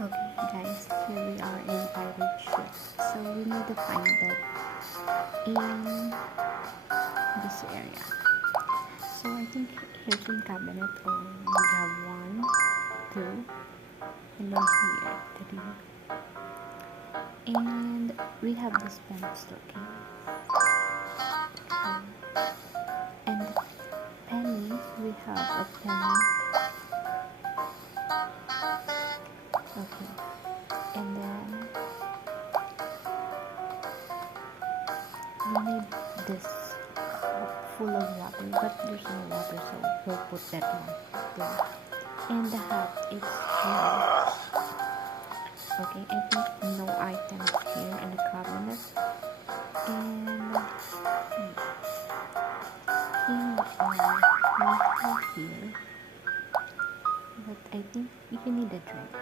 Okay, guys, here we are in pirate ship. So we need to find that in this area. So I think here's in cabinet. Oh, we have one, two, and then here three, and we have this pencil. Okay, and penny. We have a penny. Okay, and then we need this cup full of water, but there's no water, so we'll put that one there. And the hat is here. Okay, I think no items here in the cabinet. And we have here, but I think you need a drink.